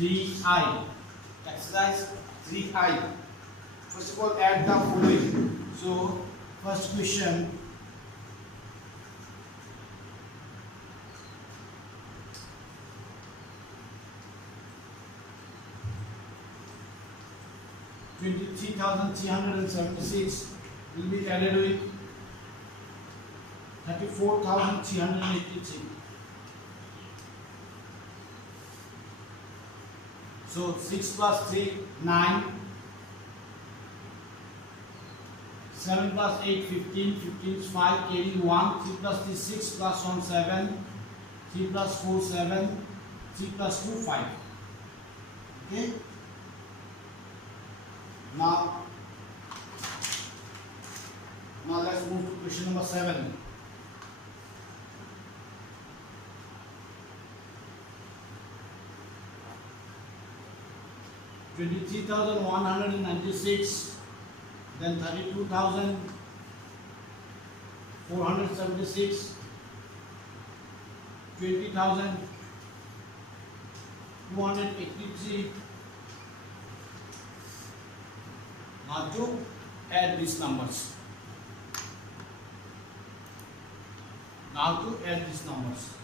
3i. Exercise 3i. First of all, add the following. So, first question. $23,376 will be added with 34,383. So 6 plus 3, 9. 7 plus 8, 15. 15 is 5, carry 1. 3 plus 3, 6 plus 1, 7. 3 plus 4, 7. 3 plus 2, 5. Okay. Now let's move to question number 7. $23,196, then 32,476, 20,283. Now to add these numbers.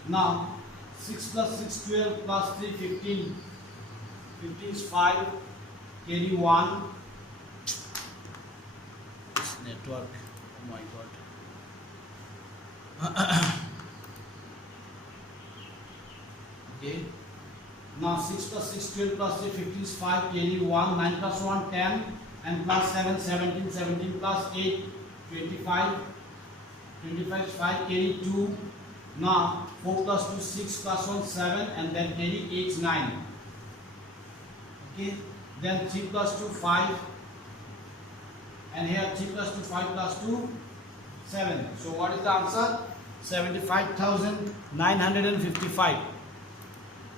Now 6 plus 6, 12 plus 3, 15. 15 is 5, carry 1. This network, oh my god. Okay. Now 6 plus 6, 12 plus 3, 15 is 5, carry 1. 9 plus 1, 10. And plus 7, 17. 17 plus 8, 25. 25 is 5, carry 2. Now 4 plus 2, 6 plus 1, 7. And then carry 8, 9. Okay. Then 3 plus 2, 5. And here 3 plus 2, 5 plus 2, 7. So what is the answer? 75,955.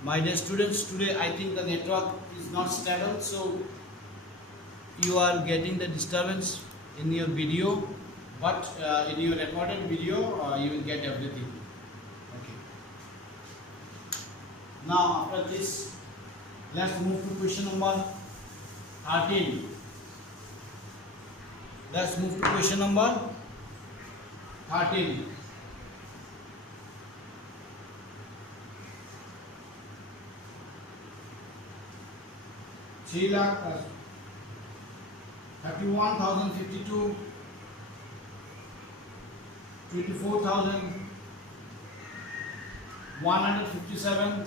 My dear students, today I think the network is not stable, so you are getting the disturbance in your video, but in your recorded video you will get everything. Okay. Now after this, let's move to question number 13. Let's move to question number 13. Three lakh 31,052, 24,157,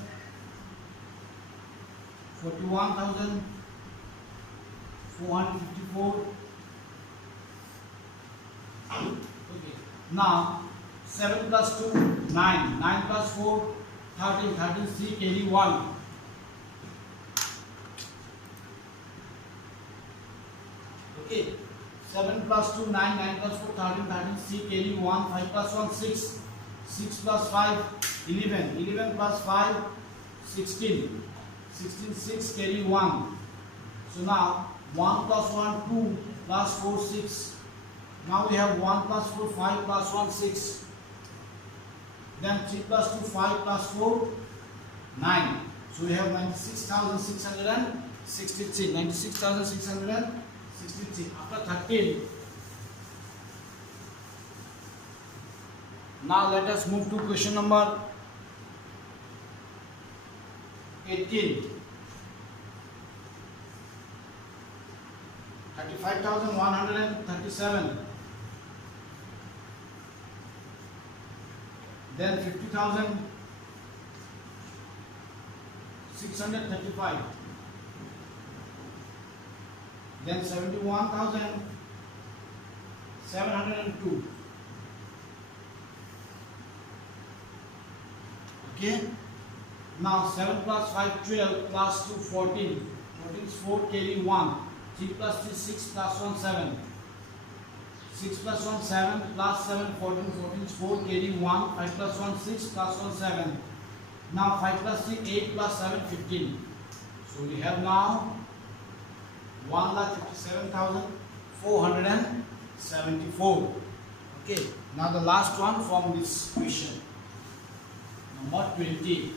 41,454. Okay. Now 7 plus 2, 9. 9 plus 4, 13. 13 is 3, carry 1. Okay. 7 plus 2, 9. 9 plus 4, 13. 13 is 3, carry 1. 5 plus 1, 6. 6 plus 5, 11. 11 plus 5, 16. 16, 6, carry 1. So now 1 plus 1, 2 plus 4, 6. Now we have 1 plus 4, 5 plus 1, 6. Then 3 plus 2, 5 plus 4, 9. So we have 96,663. 96,663. After 13. Now let us move to question number 18. 35,137. Then 50,635. Then 71,702. Okay. Now 7 plus 5, 12 plus 2, 14. 14 is 4, carry 1. 3 plus 3, 6 plus 1, 7. 6 plus 1, 7 plus 7, 14. 14 is 4, carry 1. 5 plus 1, 6 plus 1, 7. Now 5 plus 3, 8 plus 7, 15. So we have now 1,57,474. Okay. Now the last one from this question. Number 20.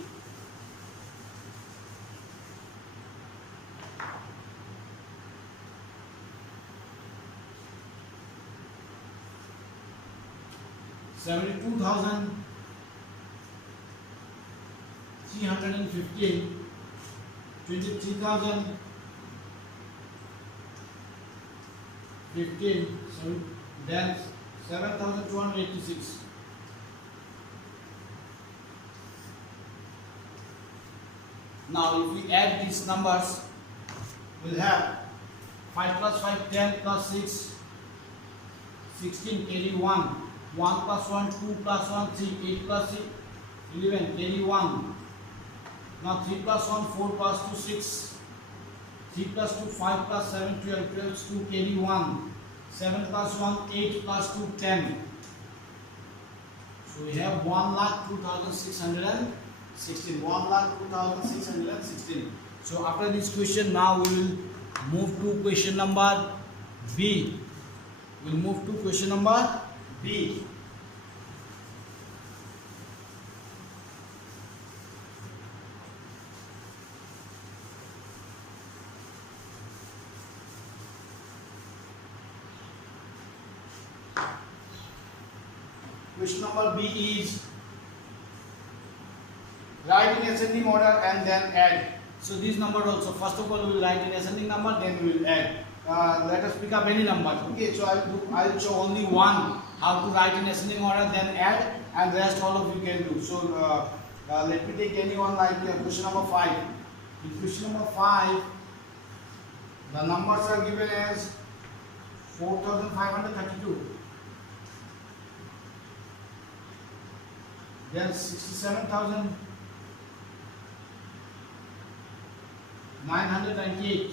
72,315, 23,015, then 7,286. Now if we add these numbers, we'll have 5 plus 5, 10 plus 6, 16, carry 1, 1 plus 1, 2 plus 1, 3, 8 plus 6, 11, carry 1. Now 3 plus 1, 4 plus 2, 6, 3 plus 2, 5 plus 7, 12, 12 plus 2, carry 1, 7 plus 1, 8 plus 2, 10. So we have 1,02,616. 1,02,616. So after this question, now we will move to question number B. We'll move to question number B. Question number B is write in ascending order and then add. So these numbers also, first of all we will write in ascending number, then we will add. Let us pick up any number. Okay, so I will show only one how to write in ascending order, then add, and rest all of you can do. So let me take any one, like question number 5. In question number 5, the numbers are given as 4,532. Then 67,998.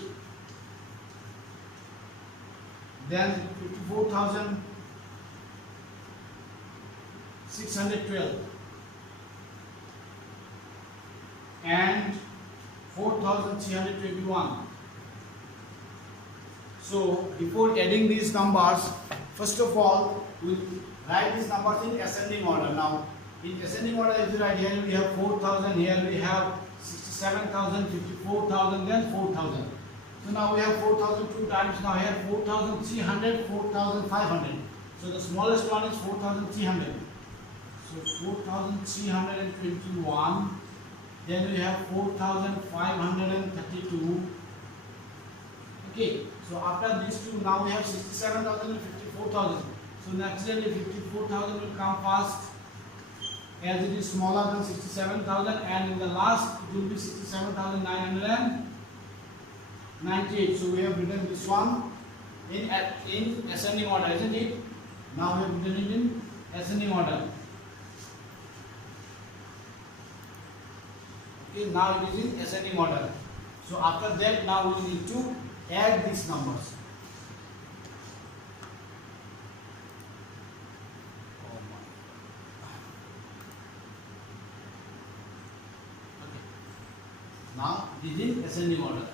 Then 54,612 and 4,321. So before adding these numbers, first of all we write these numbers in ascending order. Now in ascending order, if you write, here we have 4,000, here we have 67,000, 54,000, then 4,000. So now we have 4,000 two times. Now here 4,300, 4,500. So the smallest one is 4,300. So 4,321. Then we have 4,532. Okay. So after these two, now we have 67,000 and 54,000. So naturally 54,000 will come first, as it is smaller than 67,000, and in the last it will be 67,998. So we have written this one in ascending order, isn't it? Now we have written it in ascending order. Okay, now it is in ascending order. So after that, now we need to add these numbers. Now this is ascending order.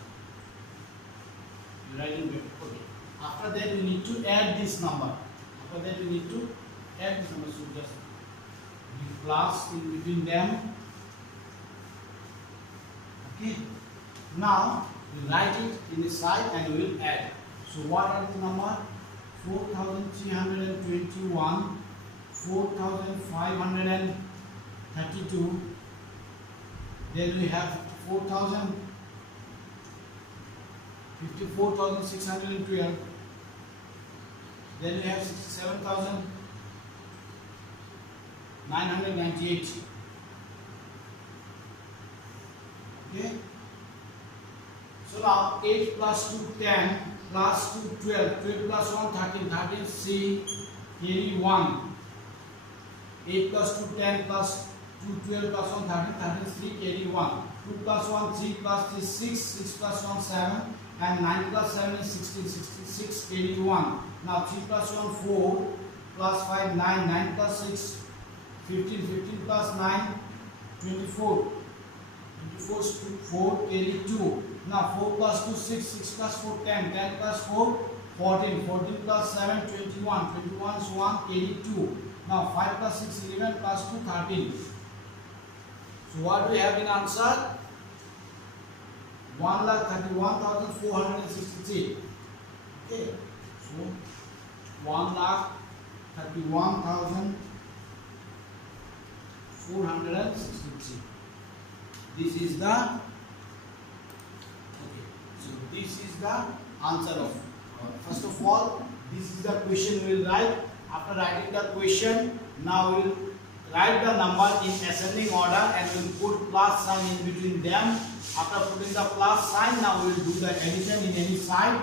You write in paper. Okay. After that we need to add this number. After that we need to add this number. So just give plus in between them. Okay. Now we write it in the side and we will add. So what are the number? 4,321, 4,532. Then we have 54,612. Then we have 67,998. Okay. So now 8 plus 2 10 plus 2 12, 12 plus 1 13, 13 C carry 1. 8 plus 2 10 plus 2 12 plus 1 13, 13 3 carry 1. 2 plus 1 3 plus 3 6, 6 plus 1 7, and 9 plus 7 is 16, 66 carry 1. Now 3 plus 1 4 plus 5 9, 9 plus 6 15, 15 plus 9 24, 24 4 carry 2. Now 4 plus 2 6, 6 plus 4 10, 10 plus 4 14, 14 plus 7 21, 21 is 1 carry 2. Now 5 plus 6 11 plus 2 13. So what do we have in answer? 1,31,463. Okay. So 1,31,463. 463. This is the okay. So this is the answer of. First of all, this is the question we will write. After writing the question, now we will write the number in ascending order and we will put plus sign in between them. After putting the plus sign, now we will do the addition in any side,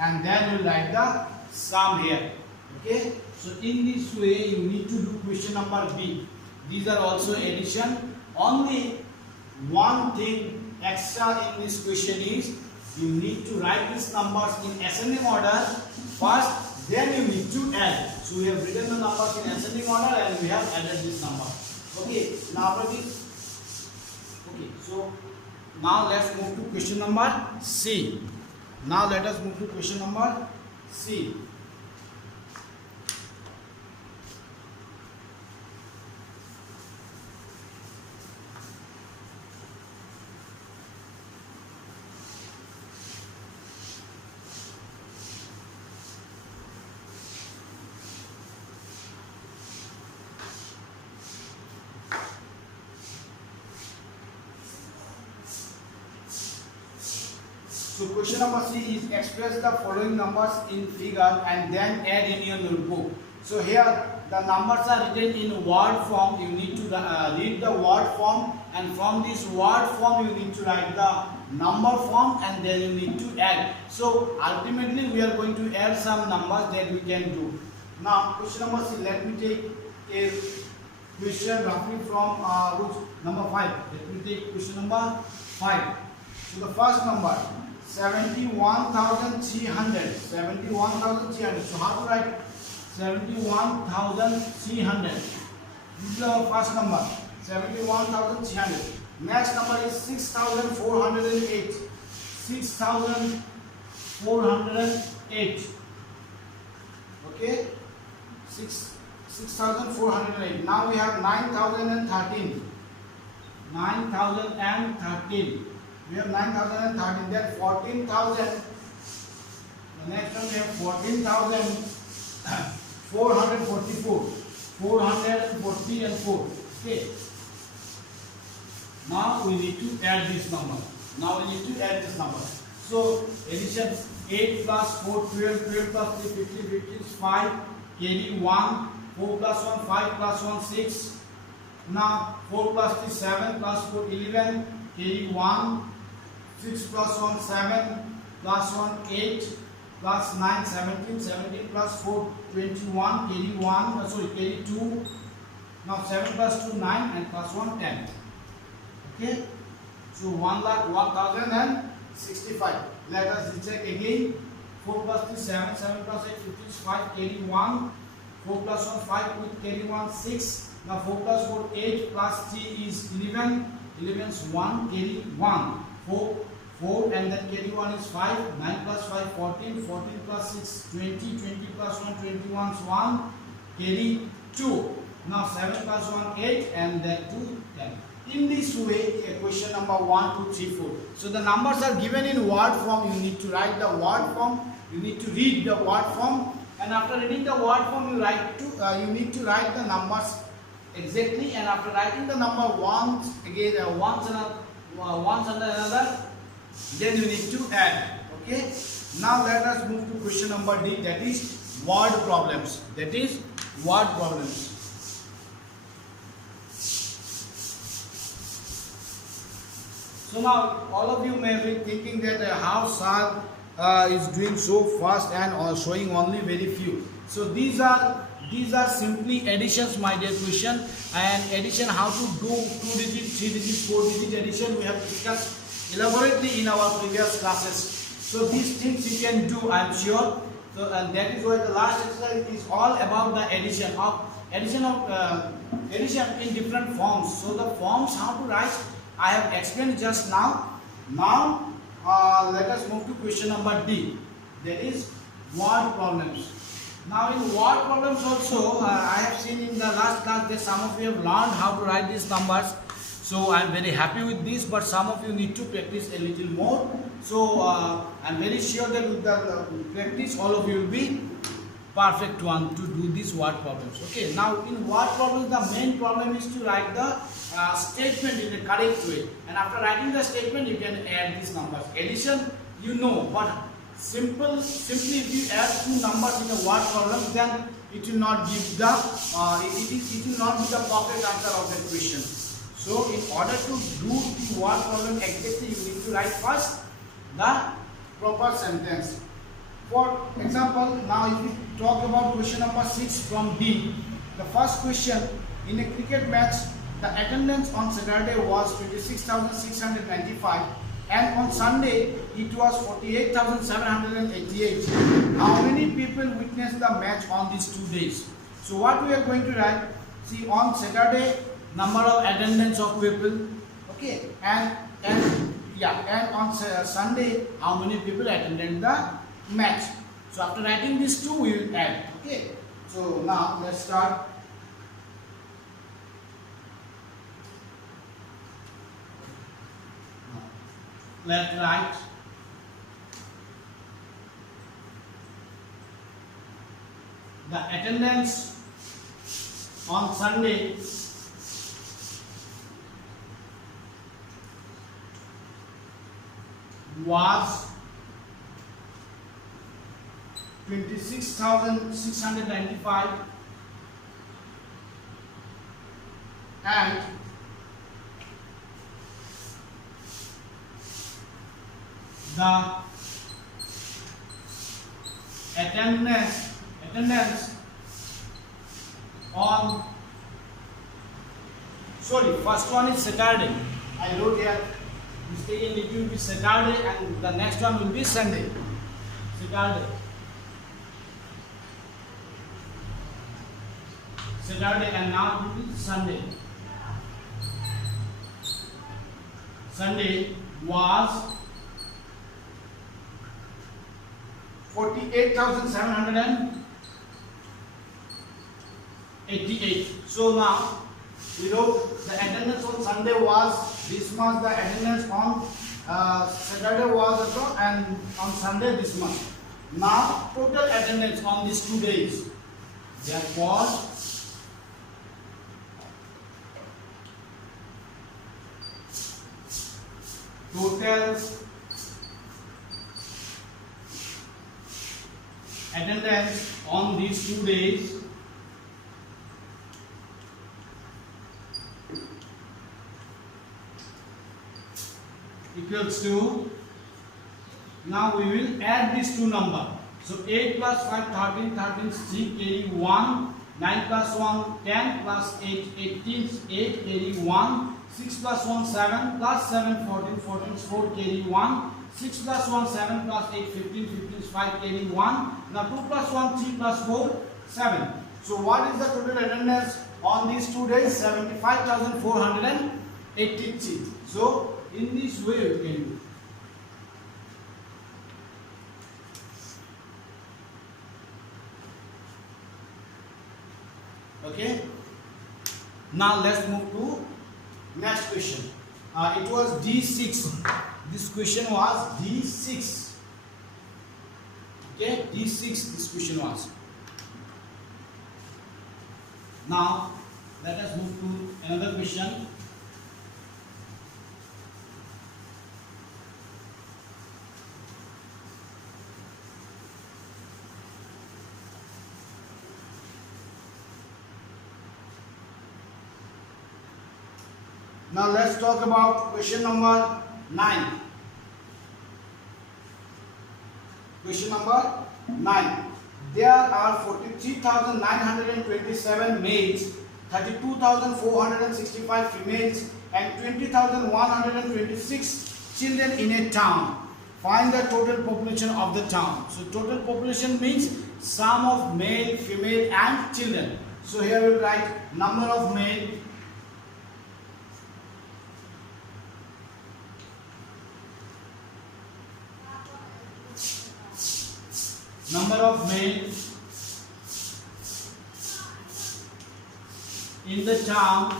and then we will write the sum here. Okay. So in this way, you need to do question number B. These are also addition. Only one thing extra in this question is you need to write these numbers in ascending order first, then you need to add. So we have written the numbers in ascending order and we have added this number. Okay, now after this, okay, so now let's move to question number C. Now let us move to question number C. So question number C is express the following numbers in figure and then add in your notebook. So here the numbers are written in word form. You need to read the word form, and from this word form you need to write the number form and then you need to add. So ultimately we are going to add some numbers that we can do. Now question number C, let me take a question roughly from which number 5. Let me take question number 5. So the first number 71,300. 71,300. So how to write 71,300? This is our first number. 71,300. Next number is 6,408. 6,408. Okay. 6,408. Now we have 9,013. 9,013. We have 9,013. Then 14,000. The next one we have 14,444. 440 and 4. Okay. Now we need to add this number. So addition 8 plus 4 12, 12 plus 3 15, 15 is 5, carry 1, 4 plus 1 5 plus 1 6. Now 4 plus 3 7 plus 4 11, carry 1, 6 plus 1 7 plus 1 8 plus 9 17, 17 plus 4 21, carry 1 carry 2. Now 7 plus 2 9 and plus 1 10. Okay, so 1,01,065. Let us check again. 4 plus 3 7, 7 plus 8 15 is 5, carry 1, 4 plus 1 5 with carry 1 6. Now 4 plus 4 8 plus 3 is 11, 11 is 1, carry 1, 4 and then carry 1 is 5, 9 plus 5 14, 14 plus 6 20, 20 plus 1 21 is 1, carry 2. Now 7 plus 1 8 and then 2 10. In this way, question number 1, 2, 3, 4. So the numbers are given in word form. You need to write the word form. You need to read the word form, and after reading the word form, you need to write the numbers exactly. And after writing the number once again, once under another, then you need to add. Okay. Now let us move to question number D. That is word problems. So now all of you may be thinking that how Sal is doing so fast and showing only very few. So these are simply additions, my dear question, and addition, how to do 2 digit, 3 digit, 4 digit addition we have discussed elaborately in our previous classes. So these things you can do, I am sure. So and that is why the last exercise is all about the addition in different forms. So the forms how to write I have explained just now. Now let us move to question number D. That is word problems. Now in word problems also, I have seen in the last class that some of you have learned how to write these numbers. So I am very happy with this, but some of you need to practice a little more. So I am very sure that with the practice, all of you will be perfect one to do these word problems. Okay, now in word problems the main problem is to write the statement in the correct way, and after writing the statement you can add these numbers. Addition you know, but simply if you add two numbers in a word problem, then it will not give the it will not be the perfect answer of the question. So in order to do the word problem exactly, you need to write first the proper sentence. For example, now if we talk about question number 6 from D, the first question: in a cricket match, the attendance on Saturday was 26,695 and on Sunday it was 48,788. How many people witnessed the match on these 2 days? So what we are going to write, see, on Saturday number of attendance of people, okay, and on Sunday how many people attended the match. So after writing these two we will add. Okay, so now let's start. Let's write the attendance on Sunday was 26,695 and the attendance on, sorry, first one is Saturday. I wrote here mistakenly it will be Saturday and the next one will be Sunday. Saturday and now it will be Sunday. Sunday was 48,788. So now we wrote the attendance on Sunday was this much, the attendance on Saturday was also, and on Sunday this much. Now total attendance on these 2 days, therefore total attendance on these 2 days equals to, now we will add these two numbers. So 8 plus 5 13, 13 6 carry 1, 9 plus 1 10 plus 8 18, 8 carry 1, 6 plus 1 7 plus 7 14, 14 4 carry 1, 6 plus 1 7 plus 8 15, 15 5 carry 1. Now 2 plus 1 3 plus 4 7. So what is the total attendance on these 2 days? 75,483. So in this way you can do. Okay. Now let's move to next question. It was D6. This question was D6. Okay, D6 this question was. Now let us move to another question. Now let's talk about question number 9. Question number 9. There are 43,927 males, 32,465 females and 20,126 children in a town. Find the total population of the town. So total population means sum of male, female and children. So here we write number of male, number of male in the town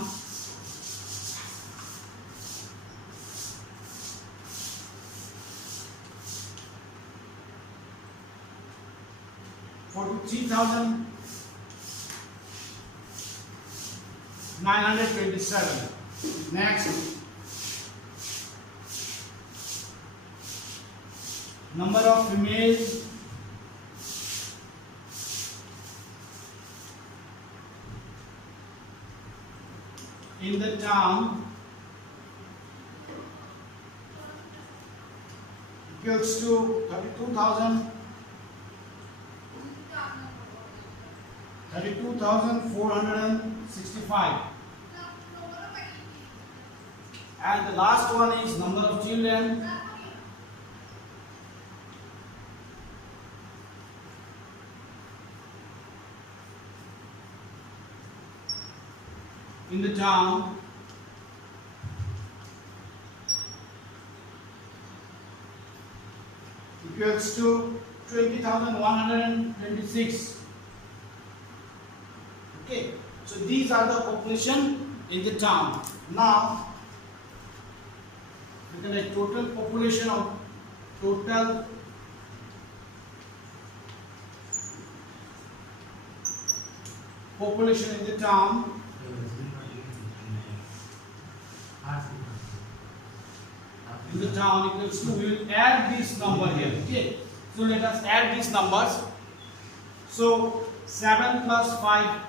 43,927. Next, number of females in the town equals to 32,465. And the last one is number of children in the town equals to 20,126. Okay, so these are the population in the town. Now, we can write total population of total population in the town. In the town equals to, we will add this number here. Okay, so let us add these numbers. So 7 plus 5,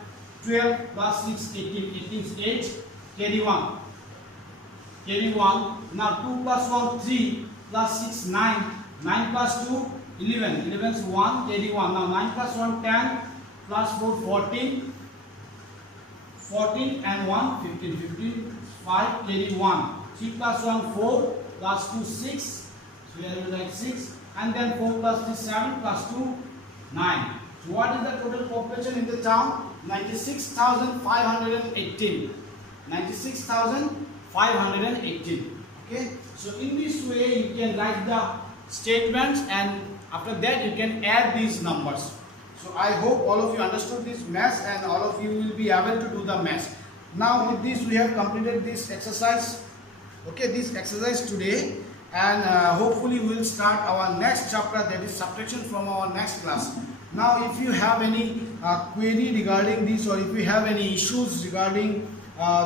12 plus 6, 18. 18 is 8. Carry 1. Carry 1. Now 2 plus 1, 3 plus 6, 9. 9 plus 2, 11. 11 is 1. Carry 1. Now 9 plus 1, 10. Plus 4, 14. 14 and 1, 15. 15, 5. Carry 1. 3 plus 1, 4. Plus 2, 6. So we are like 6. And then 4 plus 3, 7. Plus 2, 9. So what is the total population in the town? 96,518. 96,518. Okay. So in this way you can write the statements, and after that you can add these numbers. So I hope all of you understood this math, and all of you will be able to do the math. Now with this we have completed this exercise. Okay, this exercise today, and hopefully we will start our next chapter, that is subtraction, from our next class. Now if you have any query regarding this, or if you have any issues regarding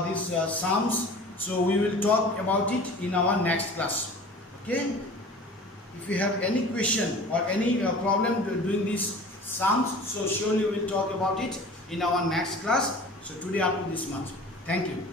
these sums, so we will talk about it in our next class. Okay, if you have any question or any problem doing these sums, so surely we will talk about it in our next class. So today up to this much. Thank you.